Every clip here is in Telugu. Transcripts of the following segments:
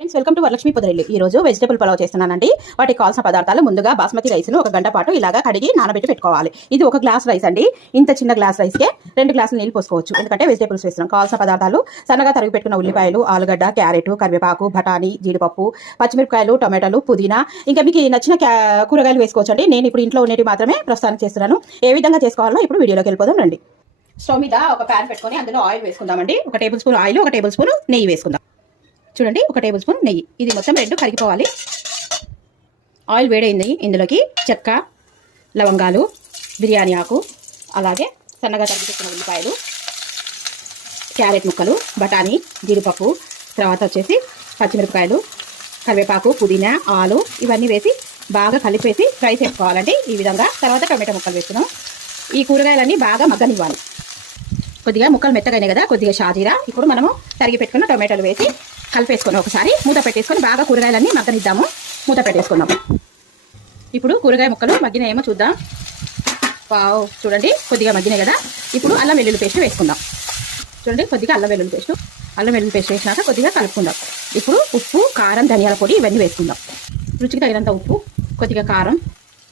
ఫ్రెండ్స్, వెల్కమ్ టు వరలక్ష్మి పొదరిల్లు. ఈ రోజు వెజిటబుల్ పలావ్ చేస్తున్నానండి. వాటికి కావాల్సిన పదార్థాలు ముందుగా బాస్మతి రైస్ను 1 గంట పాటు ఇలాగా కడిగి నానబెట్టి పెట్టుకోవాలి. ఇది 1 గ్లాస్ రైస్ అండి. ఇంత చిన్న గ్లాస్ రైస్కే 2 గ్లాసులు నీళ్ళు పోసుకోవచ్చు, ఎందుకంటే వెజిటబుల్స్ వేస్తున్నాం. కావాల్సిన పదార్థాలు: సన్నగా తరిగి పెట్టుకున్న ఉల్లిపాయలు, ఆలుగడ్డ, క్యారెట్, కరివేపాకు, బఠానీ, జీడిపప్పు, పచ్చిమిరపకాయలు, టొమాటోలు, పుదీనా, ఇంకా మీకు నచ్చిన కూరగాయలు వేసుకోవచ్చు అండి. నేను ఇప్పుడు ఇంట్లో ఉండేవి మాత్రమే ప్రస్తుతానికి చేస్తున్నాను. ఏ విధంగా చేసుకోవాలో ఇప్పుడు వీడియోలోకి వెళ్ళిపోదాం రండి. స్టవ్ మీద ఒక ప్యాన్ పెట్టుకొని అందులో ఆయిల్ వేసుకుందామండి. 1 table spoon oil, 1 table spoon నెయ్యి వేసుకుందాం. చూడండి, 1 టేబుల్ స్పూన్ నెయ్యి. ఇది మొత్తం 2 కరిగిపోవాలి. ఆయిల్ వేడైంది. ఇందులోకి చెక్క, లవంగాలు, బిర్యానీ ఆకు, అలాగే సన్నగా తరిగి పెట్టుకున్న ఉల్లిపాయలు, క్యారెట్ ముక్కలు, బఠానీ, జీడిపప్పు, తర్వాత వచ్చేసి పచ్చిమిరపకాయలు, కరివేపాకు, పుదీనా, ఆలు ఇవన్నీ వేసి బాగా కలిపేసి ఫ్రై చేసుకోవాలండి ఈ విధంగా. తర్వాత టొమాటో ముక్కలు వేసుకున్నాం. ఈ కూరగాయలన్నీ బాగా మగ్గనివ్వాలి. కొద్దిగా ముక్కలు మెత్తగైనాయి కదా, కొద్దిగా షాజీరా. ఇప్పుడు మనము తరిగి పెట్టుకున్న టొమాటోలు వేసి కలిపేసుకొని ఒకసారి మూత పెట్టేసుకొని బాగా కూరగాయలన్నీ మగ్గనిద్దాము. మూత పెట్టేసుకుందాం. ఇప్పుడు కూరగాయ ముక్కలు మగ్గినాయేమో చూద్దాం. వావ్, చూడండి కొద్దిగా మగ్గినాయి కదా. ఇప్పుడు అల్లం వెల్లుల్లి పేస్ట్ వేసుకుందాం. చూడండి, కొద్దిగా అల్లం వెల్లుల్లి పేస్ట్ వేసినాక కొద్దిగా కలుపుకుందాం. ఇప్పుడు ఉప్పు, కారం, ధనియాల పొడి ఇవన్నీ వేసుకుందాం. రుచికి తగినంత ఉప్పు, కొద్దిగా కారం,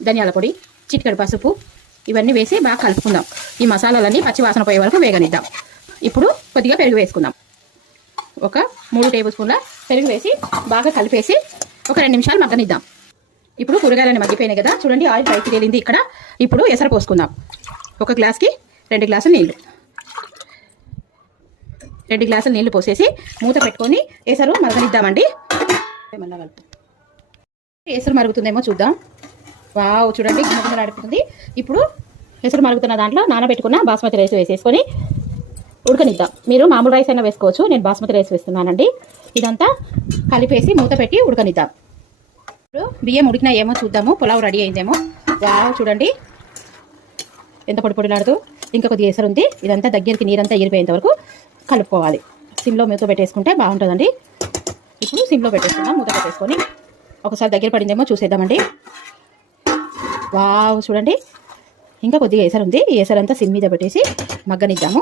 ధనియాల పొడి, చిటికెడు పసుపు ఇవన్నీ వేసి బాగా కలుపుకుందాం. ఈ మసాలాలన్నీ పచ్చి వాసన పోయే వరకు వేగనిద్దాం. ఇప్పుడు కొద్దిగా పెరుగు వేసుకుందాం. ఒక 3 టేబుల్ స్పూన్ల పెరుగు వేసి బాగా కలిపేసి ఒక 2 నిమిషాలు మగ్గనిద్దాం. ఇప్పుడు కూరగాయలన్నీ మగ్గిపోయినాయి కదా. చూడండి, ఆయిల్ పైకి తేలింది ఇక్కడ. ఇప్పుడు ఎసరు పోసుకుందాం. 1 గ్లాస్కి 2 గ్లాసులు నీళ్ళు. 2 గ్లాసులు నీళ్లు పోసేసి మూత పెట్టుకొని ఎసరు మరగనిద్దామండి. ఎసరు మరుగుతుందేమో చూద్దాం. వావ్, చూడండి గుమ్మగుమ్మలు ఆడుతుంది. ఇప్పుడు ఎసరు మరుగుతున్న దాంట్లో నానబెట్టుకున్న బాస్మతి రైస్ వేసేసుకొని ఉడకనిద్దాం. మీరు మామూలు రైస్ అయినా వేసుకోవచ్చు, నేను బాస్మతి రైస్ వేస్తున్నానండి. ఇదంతా కలిపేసి మూత పెట్టి ఉడకనిద్దాం. ఇప్పుడు బియ్యం ఉడికినా ఏమో చూద్దాము. పులావ్ రెడీ అయిందేమో. వావ్, చూడండి ఎంత పొడి పొడిలాడుతూ. ఇంకా కొద్దిగా ఎసరు ఉంది. ఇదంతా దగ్గరికి నీరంతా ఎగిరిపోయేంత వరకు కలుపుకోవాలి. సిమ్లో మూత పెట్టేసుకుంటే బాగుంటుందండి. ఇప్పుడు సిమ్లో పెట్టేసుకుందాం. మూత పెట్టేసుకొని ఒకసారి దగ్గర పడిందేమో చూసేద్దామండి. వావ్, చూడండి ఇంకా కొద్దిగా ఎసరు ఉంది. ఈ ఎసరంతా సిమ్ మీద పెట్టేసి మగ్గనిద్దాము.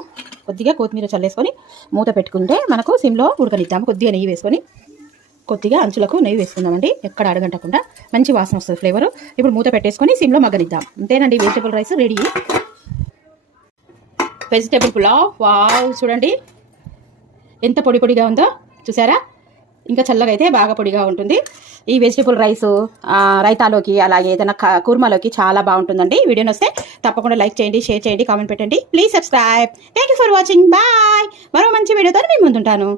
కొద్దిగా కొత్తిమీర చల్లేసుకొని మూత పెట్టుకుంటే మనకు సిమ్లో ఉడకనిద్దాము. కొద్దిగా నెయ్యి వేసుకొని కొద్దిగా అంచులకు నెయ్యి వేసుకుందామండి. ఎక్కడ అడగంటకుండా మంచి వాసన వస్తుంది, ఫ్లేవరు. ఇప్పుడు మూత పెట్టేసుకొని సిమ్లో మగ్గనిద్దాం. అంతేనండి, vegetable rice ready. Vegetable pulao. Wow, చూడండి ఎంత పొడి పొడిగా ఉందో చూసారా. ఇంకా చల్లగా అయితే బాగా పొడిగా ఉంటుంది. ఈ వెజిటబుల్ రైస్ రైతాలోకి అలాగే ఏదైనా కూర్మాలోకి చాలా బాగుంటుందండి. వీడియోని వస్తే తప్పకుండా లైక్ చేయండి, షేర్ చేయండి, కామెంట్ పెట్టండి. Please subscribe. Thank you for watching. Bye. మరో మంచి వీడియోతో మేము ముందుంటాను.